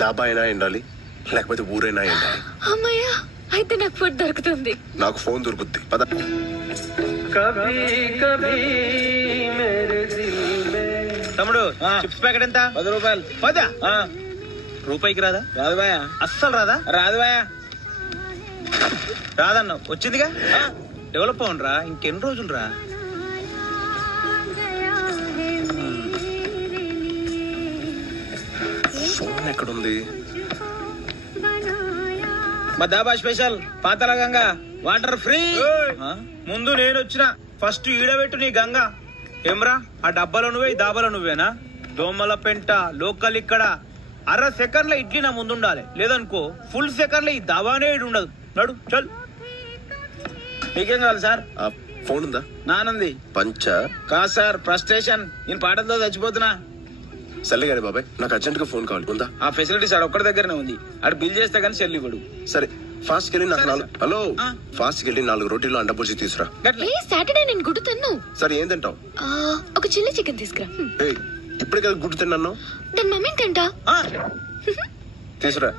డాబా అయినా ఎండాలి, లేకపోతే ఊరైనా ఎండాలి. అమ్మయ్యా, అయితే నాకు ఫుడ్ దొరుకుతుంది. నాకు ఫోన్ దొరుకుద్ది. పద. తమ్ముడు చిప్స్ ప్యాకెట్ ఎంత? 10 రూపాయలు. 10 రూపాయికి రాదా? రాదు బాయా. అస్సలు రాదా? రాదు బాయా. రాదన్నావు, వచ్చిందిగా. డెవలప్ అవునరా, ఇంకెన్ని రోజులు రా. ఫోన్ ఎక్కడుంది? మా dhaba special Patala Ganga water free. ముందు నేను వచ్చిన ఫస్ట్ ఈడబెట్టు నీ గంగా. ఏమ్రా, ఆ డబ్బాలో నువ్వే, ఈ దాబాలో నువ్వేనా? దోమల పెంట లోకల్ ఇక్కడ. 1/2 సెకండ్ల ఇడ్లీ నా ముందు ఉండాలి, లేదనుకో ఫుల్ సెకండ్ల ఈ దాబానే ఇడు ఉండదు. నడు చల్. మీకేం కావాలి సార్? ఫోన్ ఉందా? నానుంది. పంచ కాదు సార్, ఫ్రస్ట్రేషన్. నేను పాటలతో చచ్చిపోతున్నా. సర్లే గాని బాబాయ్, నాకు అర్జెంట్ గా ఫోన్ కావాలి. ఉందా? ఆ ఫెసిలిటీస్ ఆడ ఒక్కడి దగ్గరనే ఉంది. ఆడు బిల్ చేస్తే గానీ సెల్ ఇవ్వడు. సరే, ఫాస్ట్ కెళ్ళి నాకు 4 హలో ఫాస్ట్ కెళ్ళి 4 రోటీలు అండపోసి తీసురా. సాటర్డే నేను గుడ్డు తిన్ను. సరే, ఏం తింటావు? ఒక చిల్లీ చికెన్ తీసుకురా. ఇప్పుడే కదా గుడ్డు తిన్నాను. దాని మమ్మీని తింటా. తీసురా.